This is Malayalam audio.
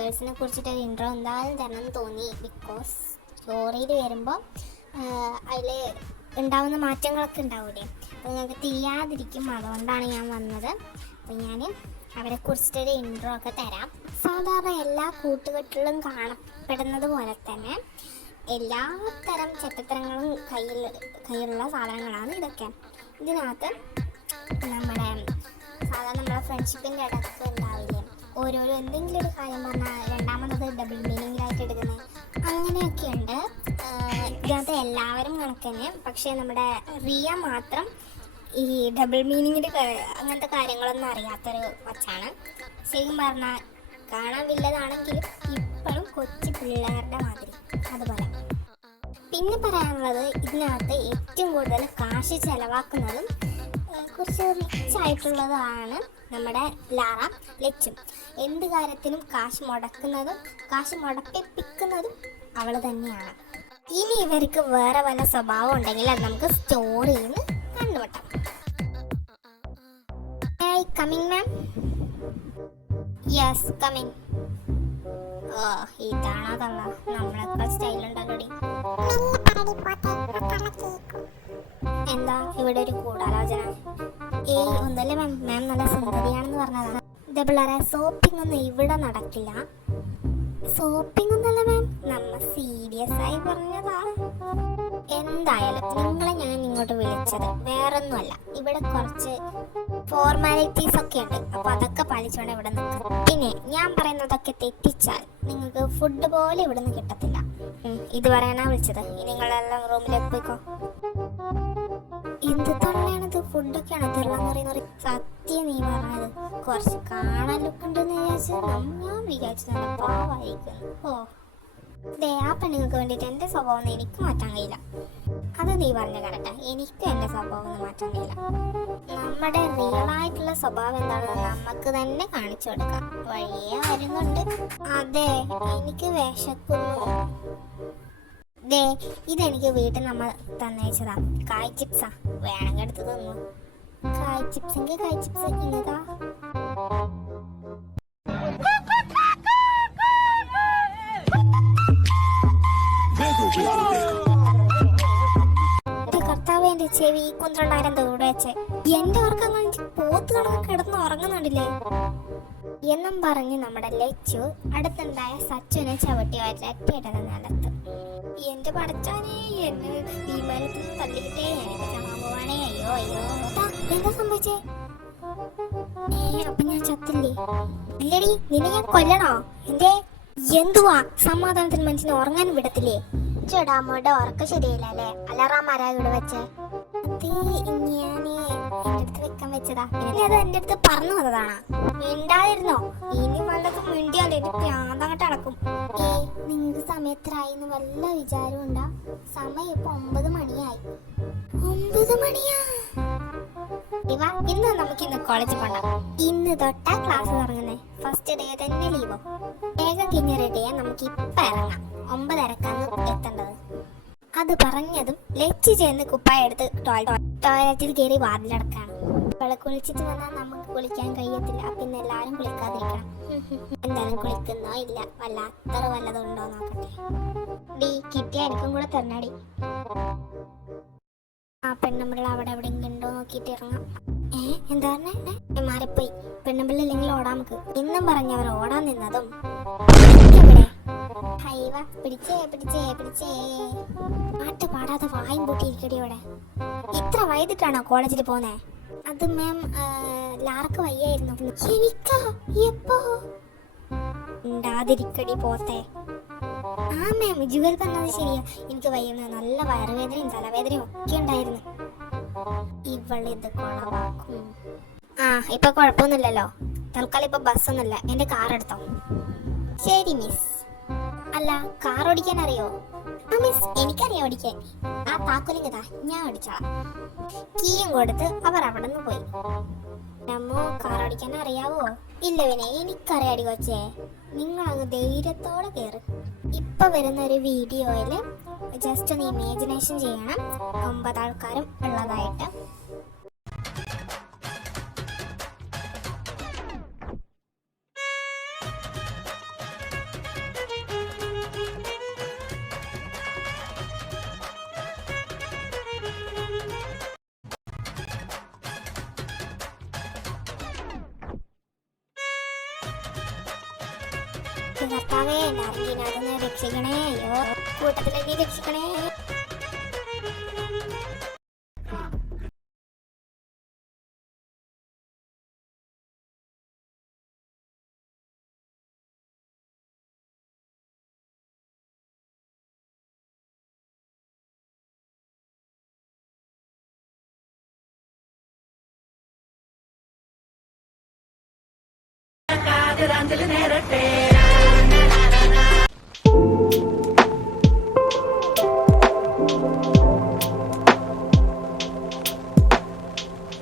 ഗേൾസിനെ കുറിച്ചിട്ടൊരു ഇൻട്രോ എന്തായാലും തരണം തോന്നി. ബിക്കോസ് സ്റ്റോറിയിൽ വരുമ്പോൾ അതിൽ ഉണ്ടാവുന്ന മാറ്റങ്ങളൊക്കെ ഉണ്ടാവില്ലേ, അപ്പോൾ ഞങ്ങൾക്ക് തിരിയാതിരിക്കും. അതുകൊണ്ടാണ് ഞാൻ വന്നത്. അപ്പോൾ ഞാൻ അവരെ കുറിച്ചിട്ടൊരു ഇൻട്രോ ഒക്കെ തരാം. സാധാരണ എല്ലാ കൂട്ടുകെട്ടിലും കാണപ്പെടുന്നത് പോലെ തന്നെ എല്ലാ തരം ചെറ്റത്തരങ്ങളും കയ്യിലുള്ള സാധനങ്ങളാണ് ഇതൊക്കെ. ഇതിനകത്ത് നമ്മുടെ ഫ്രണ്ട്ഷിപ്പിൻ്റെ ഇടയ്ക്ക് ഉണ്ടാവില്ലേ, ഓരോരോ എന്തെങ്കിലും ഒരു കാര്യം പറഞ്ഞാൽ രണ്ടാമത് ഡബിൾ മീനിങ്ങിലായിട്ട് എടുക്കുന്നത്, അങ്ങനെയൊക്കെ ഉണ്ട്. ഇതിനകത്ത് എല്ലാവരും കണക്കന്നെ. പക്ഷേ നമ്മുടെ റിയ മാത്രം ഈ ഡബിൾ മീനിങ്ങിൽ അങ്ങനത്തെ കാര്യങ്ങളൊന്നും അറിയാത്തൊരു കൊച്ചാണ്. ശരിക്കും പറഞ്ഞാൽ കാണാൻ വലുതാണെങ്കിലും ഇപ്പോഴും കൊച്ചു പിള്ളേരുടെ മാതിരി. അതുപോലെ പിന്നെ പറയാനുള്ളത്, ഇതിനകത്ത് ഏറ്റവും കൂടുതൽ കാശ് ചെലവാക്കുന്നതും കുറച്ച് റിച്ച് ആയിട്ടുള്ളതാണ് നമ്മുടെ ലാറ ലച്ചും. എന്ത് കാര്യത്തിനും കാശ് മുടക്കുന്നതും കാശ് മുടക്കിപ്പിക്കുന്നതും അവൾ തന്നെയാണ്. ഇനി ഇവർക്ക് വേറെ വല്ല സ്വഭാവം ഉണ്ടെങ്കിൽ അത് നമുക്ക് സ്റ്റോറിയിൽ നിന്ന് കണ്ടുപെട്ടാം. Coming ma'am. Yes coming. ഓ ഇതാണോ തള്ള, നമ്മളൊക്കെ സ്റ്റൈലുണ്ടല്ലോടി. എന്താ ഇവിടെ ഒരു ഗൂഢാലോചന? ഒന്നല്ലേ മാം, മാം നല്ല സുന്ദരിയാണെന്ന് പറഞ്ഞതാണ്. ഇതേ പിള്ളേരെ സോപ്പിംഗ് ഒന്നും ഇവിടെ നടക്കില്ല. സോപ്പിംഗ് ഒന്നല്ല മാം, നമ്മ സീരിയസ് ആയി പറഞ്ഞതാ. എന്തായാലും നിങ്ങളെ ഞാൻ ഇങ്ങോട്ട് വിളിച്ചത് വേറൊന്നുമല്ല, ഇവിടെ കുറച്ച് ഫോർമാലിറ്റീസ് ഒക്കെ ഉണ്ട്. അപ്പൊ അതൊക്കെ പാലിച്ചോണ്ട് ഇവിടെ നിൽക്കും. പിന്നെ ഞാൻ പറയുന്നതൊക്കെ തെറ്റിച്ചാൽ നിങ്ങൾക്ക് ഫുഡ് പോലെ ഇവിടെ നിന്ന് കിട്ടത്തില്ല. ഇത് പറയാനാ വിളിച്ചത്. നിങ്ങളെല്ലാം റൂമിലേക്ക് പോയിക്കോ. എന്ത് തന്നെയാണത്? ഫുഡൊക്കെയാണ് തിരുവനന്തപുരം. സത്യം നീ പറഞ്ഞത്. കുറച്ച് കാണാൻ ലുക്ക് ഉണ്ടെന്ന് ഞാൻ വിചാരിച്ചു നല്ല പാവായിരിക്കുന്നു. ഓ ദേ, ആ പെണ്ണുങ്ങൾക്ക് വേണ്ടിയിട്ട് എൻ്റെ സ്വഭാവം എനിക്ക് മാറ്റാൻ കഴിയില്ല. അത് നീ പറഞ്ഞ കറക്റ്റാ, എനിക്കും എൻ്റെ സ്വഭാവം ഒന്നും മാറ്റാൻ കഴിയില്ല. നമ്മുടെ റിയലായിട്ടുള്ള സ്വഭാവം എന്താണെന്ന് നമുക്ക് തന്നെ കാണിച്ചു കൊടുക്കാം. വഴിയേ വരുന്നുണ്ട്. അതെ, എനിക്ക് വിശക്കുന്നു. ദേ, ഇതെനിക്ക് വീട്ടിൽ നമ്മൾ തന്നയച്ചതാ. കായ് ചിപ്സാ, വേണമെങ്കിൽ എടുത്ത് തന്നു. കായ് ചിപ്സ് എങ്കിൽ കായ് ചിപ്സ് ഇന്നതാ. കർത്താവ്, എന്റെ ചെവി 12,000 തൂടെ വെച്ചേ. എന്റെ ഓർക്കം പോത്ത് കടന്ന് കിടന്ന് ഉറങ്ങുന്നുണ്ടില്ലേ എന്നും പറഞ്ഞ് നമ്മുടെ ലച്ചു അടുത്തുണ്ടായ സച്ചുവിനെ ചവിട്ടി ഒരറ്റിയിട്ടത് നിലത്ത്. എന്റെ പടച്ചാനെ, എന്നെ വിമാനത്തിൽ തള്ളിയിട്ടേ എനിക്ക് കാണാൻ പോവാനേ. അയ്യോ അയ്യോ, എന്താ സംഭവിച്ചേ? അപ്പൊ ഞാൻ ചത്തില്ലേ? ഇല്ലടി, നിന്നെ ഞാൻ കൊല്ലണോ? എന്തേ? എന്തുവാ സമാധാനത്തിന് മനുഷ്യനെ ഉറങ്ങാൻ വിടത്തില്ലേ? ചേടാമ്മയുടെ ഉറക്കം ശരിയല്ല അല്ലേ? അലാറാം ആരാ ഇവിടെ വെച്ചേ? ഞാന് എന്റെ അടുത്ത് വെക്കാൻ വെച്ചതാ. പിന്നെ അത് എന്റെ അടുത്ത് പറഞ്ഞു വന്നതാണോ? മിണ്ടാതിരുന്നോ? ഇനി വല്ലതും മിണ്ടിയാലേ പ്രാന്തങ്ങട്ട് അടക്കും. നിങ്ങക്ക് സമയത്രായിന്ന് വല്ല വിചാരം ഉണ്ടാ? സമയം ഇപ്പൊ 9 മണിയായി. 9 മണിയാ? ഇവ ഇന്ന് നമുക്കിന്ന് കോളേജിൽ പോണ്ട. ഇന്ന് തൊട്ടാ ക്ലാസ് തുടങ്ങുന്നേ. ഫസ്റ്റ് ഡേ തന്നെ ലീവോ? വേഗം കിഞ്ഞ് റെഡി ചെയ്യാൻ നമുക്ക് ഇപ്പൊ ഇറങ്ങാം. 9:30 എത്തേണ്ടത്. അത് പറഞ്ഞതും ലച്ചു ചേർന്ന് കുപ്പായ എടുത്ത് ടോയ്ലറ്റിൽ കയറി വാതിലടക്കാണ്. അവളെ കുളിച്ചിട്ട് വന്നാൽ നമുക്ക് കുളിക്കാൻ കഴിയത്തില്ല. പിന്നെ എല്ലാരും കുളിക്കാതിരിക്കണം. എന്തായാലും കുളിക്കുന്നോ ഇല്ല, വല്ലാത്തറ വല്ലതുണ്ടോ നോക്കട്ടെ. ഡീ, കിട്ടിയ എനിക്കും കൂടെ തരണടി. ആ പെണ്ണുമ്പിള്ള അവിടെ എവിടെയെങ്കിലും ഉണ്ടോ നോക്കിയിട്ട് ഇറങ്ങാം. എന്താ പറഞ്ഞേ? മാറിപ്പോയി. പെണ്ണുമ്പിള്ള ഇല്ലെങ്കിൽ ഓടാൻ നമുക്ക് എന്നും പറഞ്ഞവർ ഓടാൻ നിന്നതും പിടിച്ചേ പിടിച്ചേ പിടിച്ചേ. പാട്ട് പാടാതെ വായും പൂട്ടിയിരിക്കടി അവിടെ. ഇത്ര വൈകിട്ടാണോ കോളേജിൽ പോന്നേ? അത് മാം, ലാർക്ക് വയ്യായിരുന്നു. എനിക്കാ? എപ്പോ? ഉണ്ടാതിരിക്കടി പോത്തെ. ആ മാം, ജുവൽ പറഞ്ഞത് ശരിയാ. എനിക്ക് വയ്യുന്ന നല്ല വയറുവേദനയും തലവേദനയും ഒക്കെ ഉണ്ടായിരുന്നു. ഇവളിത് കുളവാക്കും. ഇപ്പൊ കുഴപ്പമൊന്നുമില്ലല്ലോ. തൽക്കാലം ഇപ്പൊ ബസ്സൊന്നുമില്ല. എന്റെ കാർ എടുത്തോ? ശരി മിസ്. അല്ല, കാർ ഓടിക്കാൻ അറിയോ? മിസ്, എനിക്കറിയാം ഓടിക്കാൻ. ആ താക്കോലിങ്ങതാ, ഞാൻ ഓടിച്ചോളാം. കീയും കൊടുത്ത് അവർ അവിടെ നിന്ന് പോയി. നമ്മോ കാർ ഓടിക്കാൻ അറിയാവോ? ഇല്ല വിനെ, എനിക്കറിയാടി കൊച്ചേ. നിങ്ങളങ്ങ് ധൈര്യത്തോടെ കയറി. ഇപ്പൊ വരുന്ന ഒരു വീഡിയോയില് ജസ്റ്റ് ഒന്ന് ഇമാജിനേഷൻ ചെയ്യണം 9 ആൾക്കാരും ഉള്ളതായിട്ട്. കർത്താവേ എന്റെ അർജീനൊന്ന് രക്ഷിക്കണേ. അയ്യോ കൂട്ടത്തിലെന്നെ രക്ഷിക്കണേ. കാതിരാഞ്ചലി നേരട്ടെ